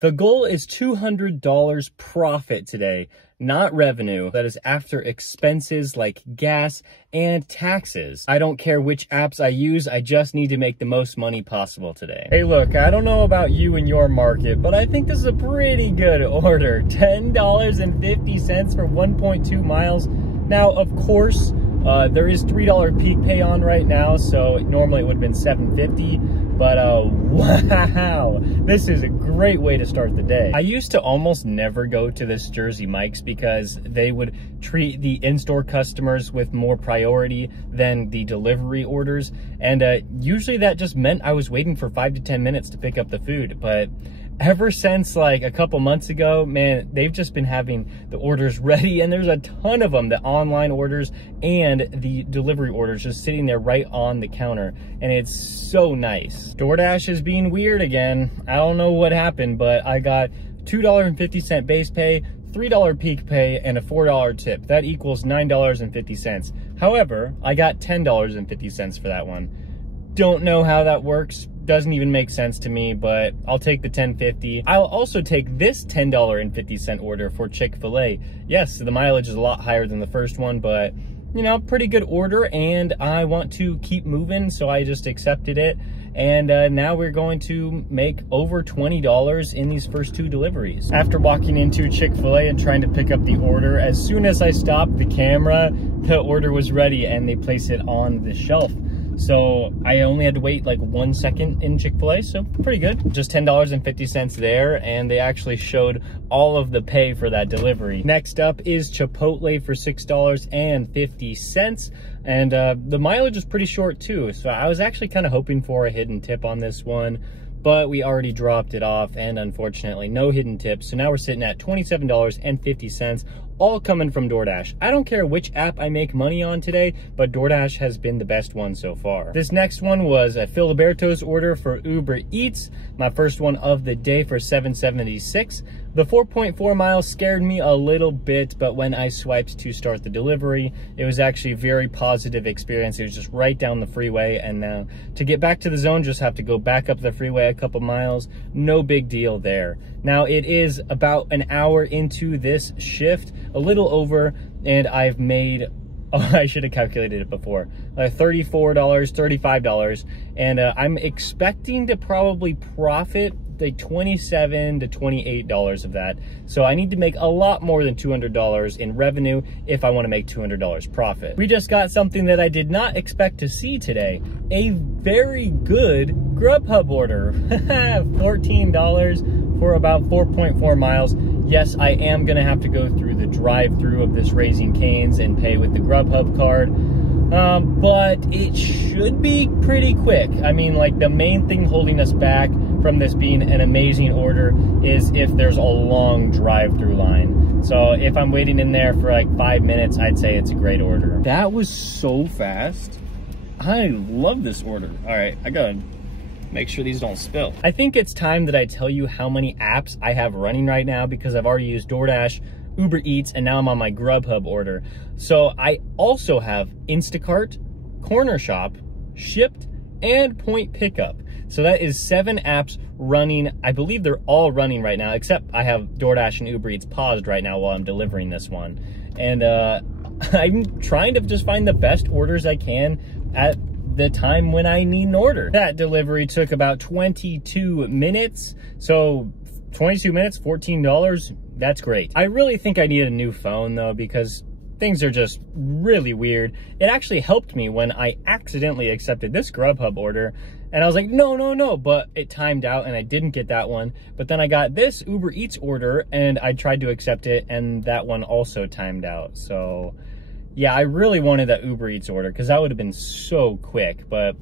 The goal is $200 profit today, not revenue. That is after expenses like gas and taxes. I don't care which apps I use, I just need to make the most money possible today. Hey look, I don't know about you and your market, but I think this is a pretty good order. $10.50 for 1.2 miles. Now, of course, there is $3 peak pay on right now, so normally it would have been $7.50. But wow, this is a great way to start the day. I used to almost never go to this Jersey Mike's because they would treat the in-store customers with more priority than the delivery orders. And usually that just meant I was waiting for 5 to 10 minutes to pick up the food. But ever since like a couple months ago, man, they've just been having the orders ready, and there's a ton of them, the online orders and the delivery orders just sitting there right on the counter, and it's so nice. DoorDash is being weird again. I don't know what happened, but I got $2.50 base pay, $3 peak pay, and a $4 tip. That equals $9.50. However, I got $10.50 for that one. Don't know how that works. Doesn't even make sense to me, but I'll take the $10.50. I'll also take this $10.50 order for Chick-fil-A. Yes, the mileage is a lot higher than the first one, but you know, pretty good order, and I want to keep moving, so I just accepted it. And now we're going to make over $20 in these first 2 deliveries. After walking into Chick-fil-A and trying to pick up the order, as soon as I stopped the camera, the order was ready and they placed it on the shelf. So I only had to wait like 1 second in Chick-fil-A, so pretty good. Just $10.50 there, and they actually showed all of the pay for that delivery. Next up is Chipotle for $6.50. And the mileage is pretty short too, so I was actually kind of hoping for a hidden tip on this one, but we already dropped it off, and unfortunately no hidden tips. So now we're sitting at $27.50, all coming from DoorDash. I don't care which app I make money on today, but DoorDash has been the best one so far. This next one was a Filiberto's order for Uber Eats, my first one of the day for $7.76. The 4.4 miles scared me a little bit, but when I swiped to start the delivery, it was actually a very positive experience. It was just right down the freeway, and now to get back to the zone, just have to go back up the freeway a couple miles. No big deal there. Now it is about an hour into this shift, a little over, and I've made, oh, I should have calculated it before, $34, $35, and I'm expecting to probably profit like $27 to $28 of that. So I need to make a lot more than $200 in revenue if I want to make $200 profit. We just got something that I did not expect to see today. A very good Grubhub order. $14 for about 4.4 miles. Yes, I am gonna have to go through the drive-through of this Raising Cane's and pay with the Grubhub card. But it should be pretty quick. I mean, like, the main thing holding us back from this being an amazing order is if there's a long drive-through line. So if I'm waiting in there for like 5 minutes, I'd say it's a great order. That was so fast. I love this order. All right, I gotta make sure these don't spill. I think it's time that I tell you how many apps I have running right now, because I've already used DoorDash, Uber Eats, and now I'm on my Grubhub order. So I also have Instacart, Cornershop, Shipped, and Point Pickup. So that is 7 apps running. I believe they're all running right now, except I have DoorDash and Uber Eats paused right now while I'm delivering this one. And I'm trying to just find the best orders I can at the time when I need an order. That delivery took about 22 minutes. So 22 minutes, $14. That's great. I really think I need a new phone though, because things are just really weird. It actually helped me when I accidentally accepted this Grubhub order, and I was like, no, but it timed out and I didn't get that one. But then I got this Uber Eats order and I tried to accept it, and that one also timed out. So yeah, I really wanted that Uber Eats order because that would have been so quick, but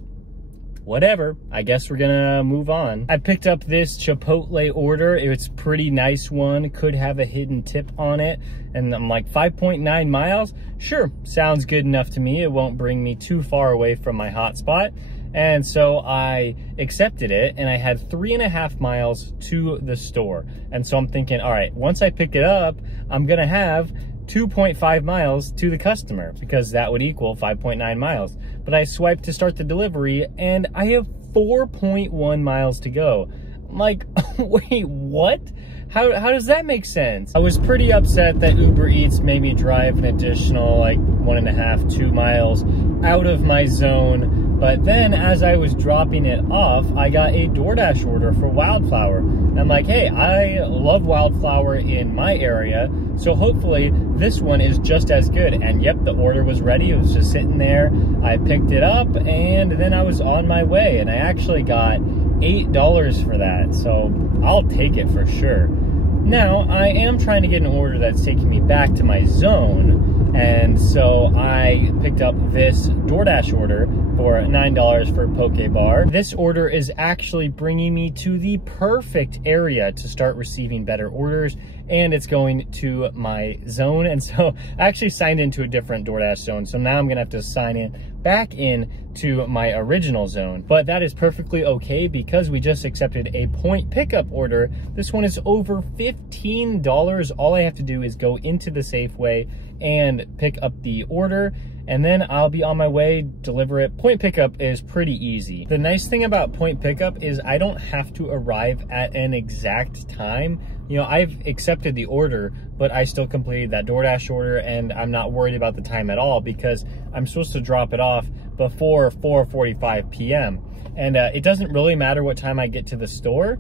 whatever, I guess we're gonna move on. I picked up this Chipotle order. It's a pretty nice one, could have a hidden tip on it. And I'm like, 5.9 miles? Sure, sounds good enough to me. It won't bring me too far away from my hotspot. And so I accepted it, and I had 3.5 miles to the store. And so I'm thinking, all right, once I pick it up, I'm gonna have 2.5 miles to the customer, because that would equal 5.9 miles. But I swiped to start the delivery and I have 4.1 miles to go. I'm like, wait, what? How does that make sense? I was pretty upset that Uber Eats made me drive an additional like 1.5, 2 miles out of my zone. But then as I was dropping it off, I got a DoorDash order for wildflower. And I'm like, hey, I love wildflower in my area, so hopefully this one is just as good. And yep, the order was ready. It was just sitting there. I picked it up and then I was on my way, and I actually got $8 for that, so I'll take it for sure. Now, I am trying to get an order that's taking me back to my zone, and so I picked up this DoorDash order for $9 for a poke bar. This order is actually bringing me to the perfect area to start receiving better orders, and it's going to my zone. And so I actually signed into a different DoorDash zone, so now I'm gonna have to sign in back in to my original zone. But that is perfectly okay because we just accepted a point pickup order. This one is over $15. All I have to do is go into the Safeway and pick up the order, and then I'll be on my way, deliver it. Point pickup is pretty easy. The nice thing about point pickup is I don't have to arrive at an exact time. You know, I've accepted the order, but I still completed that DoorDash order, and I'm not worried about the time at all because I'm supposed to drop it off before 4:45 p.m. And it doesn't really matter what time I get to the store.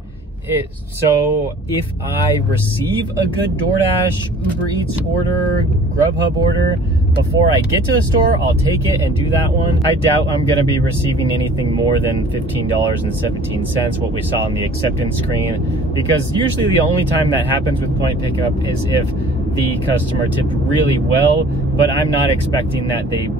So if I receive a good DoorDash, Uber Eats order, Grubhub order before I get to the store, I'll take it and do that one. I doubt I'm gonna be receiving anything more than $15.17, what we saw on the acceptance screen, because usually the only time that happens with point pickup is if the customer tipped really well, but I'm not expecting that they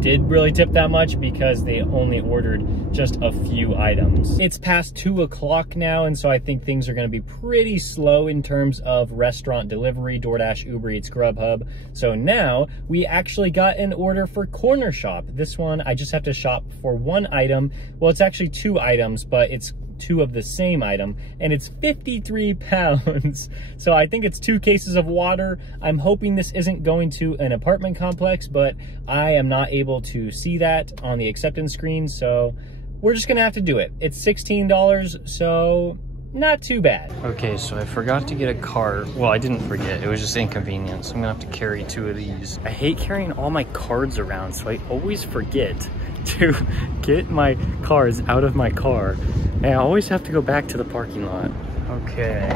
did really tip that much because they only ordered just a few items. It's past 2 o'clock now, and so I think things are going to be pretty slow in terms of restaurant delivery, DoorDash, Uber Eats, Grubhub. So now we actually got an order for Cornershop. This one, I just have to shop for one item. Well, it's actually 2 items, but it's 2 of the same item, and it's 53 pounds. So I think it's 2 cases of water. I'm hoping this isn't going to an apartment complex, but I am not able to see that on the acceptance screen, so we're just gonna have to do it. It's $16, so not too bad. Okay, so I forgot to get a cart. Well, I didn't forget, it was just inconvenient, so I'm gonna have to carry 2 of these. I hate carrying all my cards around, so I always forget to get my cards out of my car, and I always have to go back to the parking lot. Okay,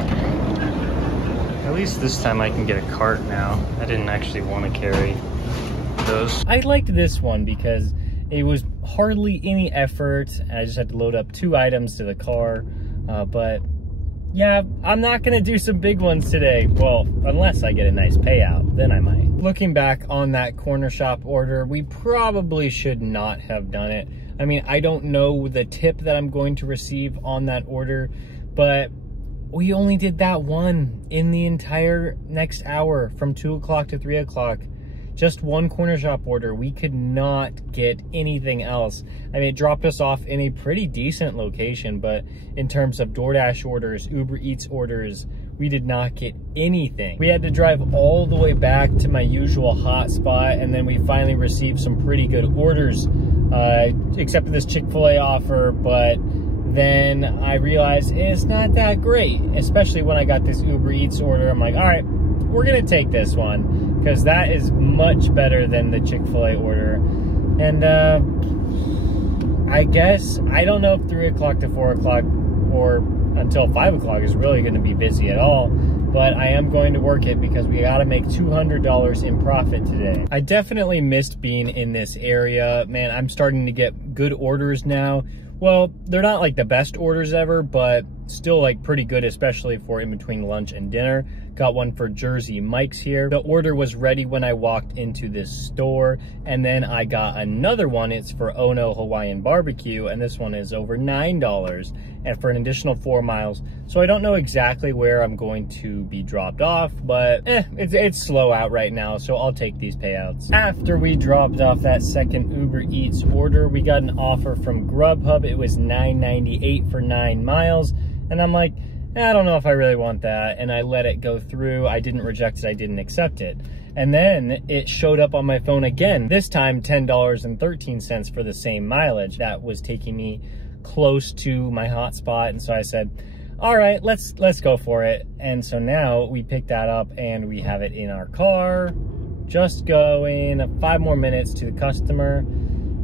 at least this time I can get a cart now. I didn't actually want to carry those. I liked this one because it was hardly any effort. I just had to load up 2 items to the car, but yeah, I'm not gonna do some big ones today. Well, unless I get a nice payout, then I might. Looking back on that Cornershop order, we probably should not have done it. I mean, I don't know the tip that I'm going to receive on that order, but we only did that one in the entire next hour from 2 o'clock to 3 o'clock. Just one Cornershop order. We could not get anything else. I mean, it dropped us off in a pretty decent location, but in terms of DoorDash orders, Uber Eats orders, we did not get anything. We had to drive all the way back to my usual hotspot, and then we finally received some pretty good orders. Accepted this Chipotle offer, but then I realized it's not that great, especially when I got this Uber Eats order. I'm like, all right, we're gonna take this one, because that is much better than the Chick-fil-A order. And I guess, I don't know if 3 o'clock to 4 o'clock or until 5 o'clock is really gonna be busy at all, but I am going to work it because we gotta make $200 in profit today. I definitely missed being in this area. Man, I'm starting to get good orders now. Well, they're not like the best orders ever, but still like pretty good, especially for in between lunch and dinner. Got one for Jersey Mike's here. The order was ready when I walked into this store, and then I got another one. It's for Ono Hawaiian Barbecue, and this one is over $9 and for an additional 4 miles. So I don't know exactly where I'm going to be dropped off, but it's slow out right now, so I'll take these payouts. After we dropped off that second Uber Eats order, we got an offer from Grubhub. It was $9.98 for 9 miles, and I'm like, I don't know if I really want that, and I let it go through. I didn't reject it, I didn't accept it. And then it showed up on my phone again, this time $10.13 for the same mileage. That was taking me close to my hotspot, and so I said, all right, let's go for it. And so now we pick that up and we have it in our car, just going 5 more minutes to the customer.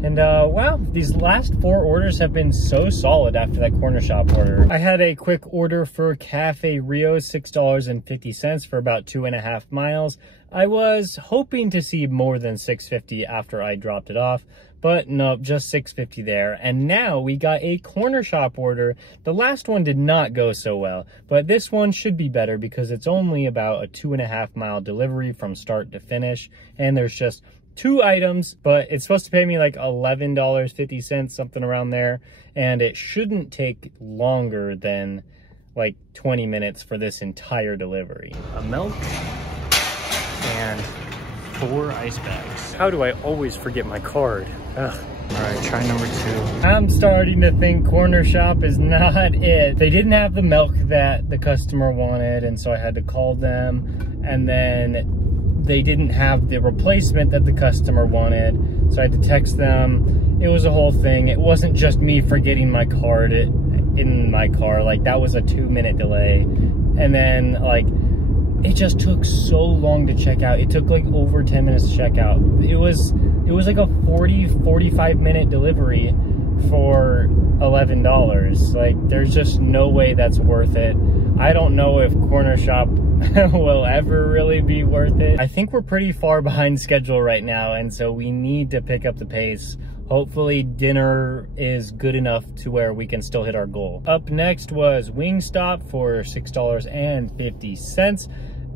And wow, these last 4 orders have been so solid after that Cornershop order. I had a quick order for Cafe Rio, $6.50 for about 2.5 miles. I was hoping to see more than $6.50 after I dropped it off, but nope, just $6.50 there. And now we got a Cornershop order. The last one did not go so well, but this one should be better because it's only about a 2.5 mile delivery from start to finish. And there's just 2 items, but it's supposed to pay me like $11.50, something around there. And it shouldn't take longer than like 20 minutes for this entire delivery. A milk and 4 ice bags. How do I always forget my card? Ugh. All right, try number 2. I'm starting to think Cornershop is not it. They didn't have the milk that the customer wanted, and so I had to call them, and then they didn't have the replacement that the customer wanted, so I had to text them. It was a whole thing. It wasn't just me forgetting my card in my car. Like, that was a 2-minute delay. And then, like, it just took so long to check out. It took like over 10 minutes to check out. It was like a 45 minute delivery for $11. Like, there's just no way that's worth it. I don't know if Cornershop will ever really be worth it. I think we're pretty far behind schedule right now, and so we need to pick up the pace. Hopefully dinner is good enough to where we can still hit our goal. Up next was Wingstop for $6.50.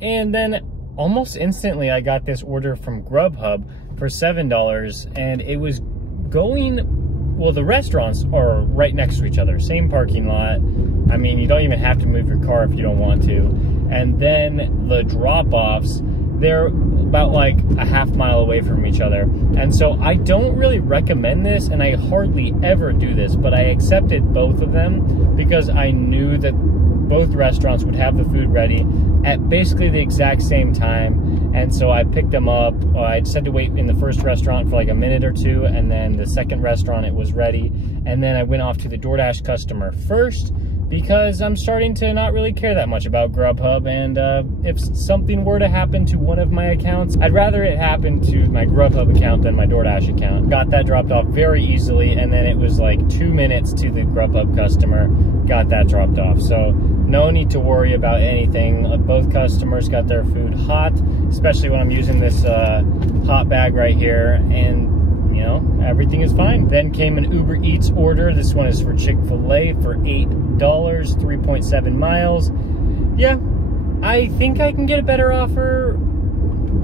And then almost instantly I got this order from Grubhub for $7, and it was going, well, the restaurants are right next to each other, same parking lot. I mean, you don't even have to move your car if you don't want to. And then the drop-offs, they're about like a half mile away from each other. And so I don't really recommend this, and I hardly ever do this, but I accepted both of them because I knew that both restaurants would have the food ready at basically the exact same time. And so I picked them up. I just had to wait in the first restaurant for like a minute or 2, and then the second restaurant, it was ready. And then I went off to the DoorDash customer first, because I'm starting to not really care that much about Grubhub, and if something were to happen to one of my accounts, I'd rather it happen to my Grubhub account than my DoorDash account. Got that dropped off very easily, and then it was like 2 minutes to the Grubhub customer. Got that dropped off, so no need to worry about anything. Both customers got their food hot, especially when I'm using this hot bag right here, and you know, everything is fine. Then came an Uber Eats order. This one is for Chipotle for $8, 3.7 miles. Yeah, I think I can get a better offer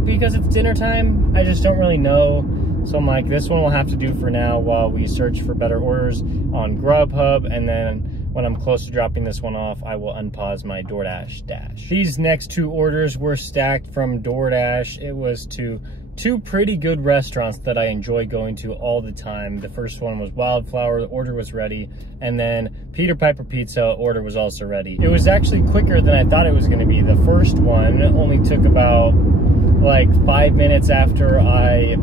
because it's dinner time. I just don't really know. So I'm like, this one will have to do for now while we search for better orders on Grubhub, and then when I'm close to dropping this one off, I will unpause my DoorDash dash. These next 2 orders were stacked from DoorDash. It was to 2 pretty good restaurants that I enjoy going to all the time. The first one was Wildflower, the order was ready, and then Peter Piper Pizza, order was also ready. It was actually quicker than I thought it was gonna be. The first one only took about like 5 minutes after I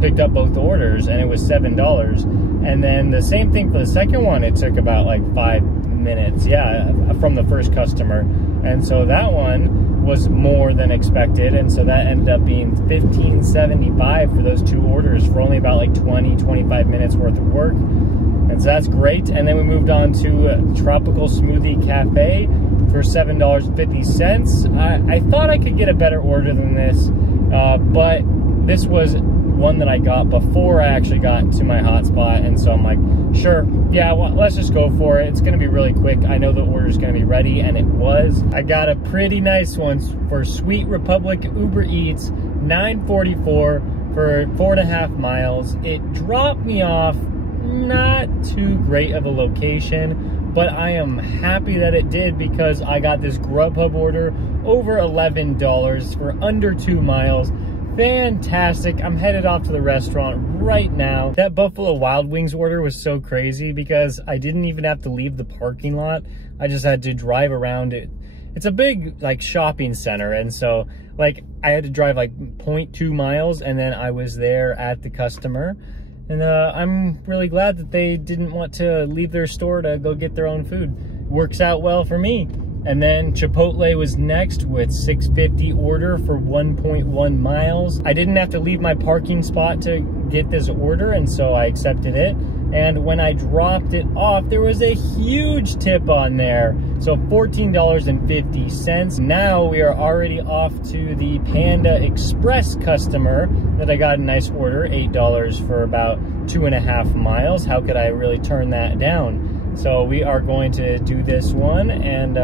picked up both orders, and it was $7. And then the same thing for the second one, it took about like 5 minutes, yeah, from the first customer. And so that one was more than expected, and so that ended up being $15.75 for those 2 orders for only about like 20-25 minutes worth of work. And so that's great. And then we moved on to Tropical Smoothie Cafe for $7.50. I thought I could get a better order than this, but this was one that I got before I actually got to my hotspot, and so I'm like, sure, yeah, well, let's just go for it. It's gonna be really quick. I know the order's gonna be ready, and it was. I got a pretty nice one for Sweet Republic Uber Eats, $9.44 for 4.5 miles. It dropped me off not too great of a location, but I am happy that it did because I got this Grubhub order over $11 for under 2 miles. Fantastic. I'm headed off to the restaurant right now. That Buffalo Wild Wings order was so crazy because I didn't even have to leave the parking lot. I just had to drive around it. It's a big like shopping center, and so like I had to drive like 0.2 miles, and then I was there at the customer. And I'm really glad that they didn't want to leave their store to go get their own food. works out well for me. And then Chipotle was next with $6.50 order for 1.1 miles. I didn't have to leave my parking spot to get this order, and so I accepted it. And when I dropped it off, there was a huge tip on there. So $14.50. Now we are already off to the Panda Express customer that I got a nice order, $8 for about 2.5 miles. How could I really turn that down? So we are going to do this one, and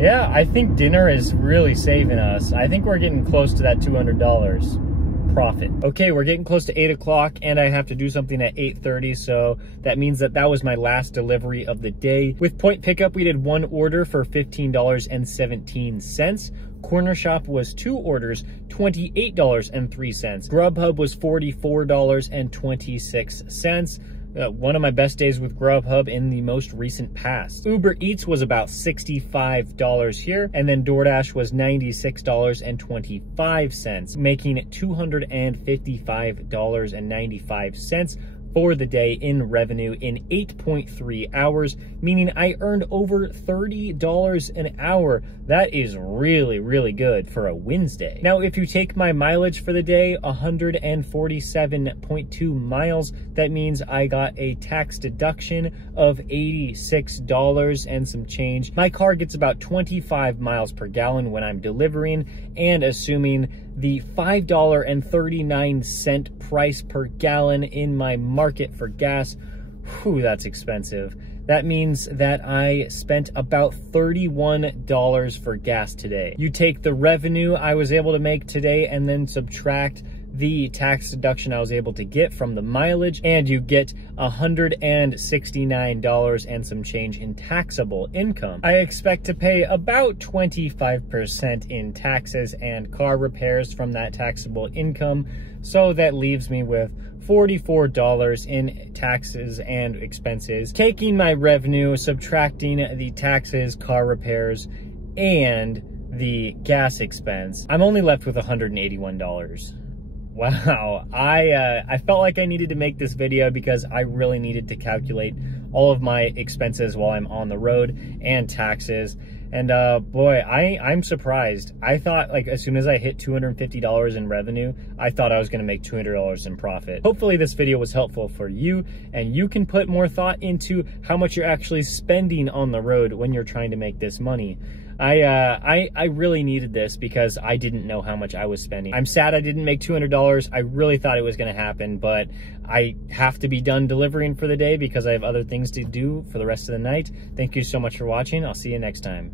yeah, I think dinner is really saving us. I think we're getting close to that $200 profit. Okay, we're getting close to 8 o'clock, and I have to do something at 8:30, so that means that was my last delivery of the day. With Point Pickup, we did one order for $15.17. Cornershop was 2 orders, $28.03. Grubhub was $44.26. One of my best days with Grubhub in the most recent past. Uber Eats was about $65 here, and then DoorDash was $96.25, making it $255.95 for the day in revenue in 8.3 hours, meaning I earned over $30 an hour. That is really, really good for a Wednesday. Now, if you take my mileage for the day, 147.2 miles, that means I got a tax deduction of $86 and some change. My car gets about 25 miles per gallon when I'm delivering, and assuming the $5.39 price per gallon in my market for gas, whew, that's expensive. That means that I spent about $31 for gas today. You take the revenue I was able to make today and then subtract the tax deduction I was able to get from the mileage, and you get $169 and some change in taxable income. I expect to pay about 25% in taxes and car repairs from that taxable income, so that leaves me with $44 in taxes and expenses. Taking my revenue, subtracting the taxes, car repairs, and the gas expense, I'm only left with $181. Wow, I felt like I needed to make this video because I really needed to calculate all of my expenses while I'm on the road and taxes. And boy, I'm surprised. I thought, like, as soon as I hit $250 in revenue, I thought I was gonna make $200 in profit. Hopefully this video was helpful for you, and you can put more thought into how much you're actually spending on the road when you're trying to make this money. I really needed this because I didn't know how much I was spending. I'm sad I didn't make $200. I really thought it was going to happen, but I have to be done delivering for the day because I have other things to do for the rest of the night. Thank you so much for watching. I'll see you next time.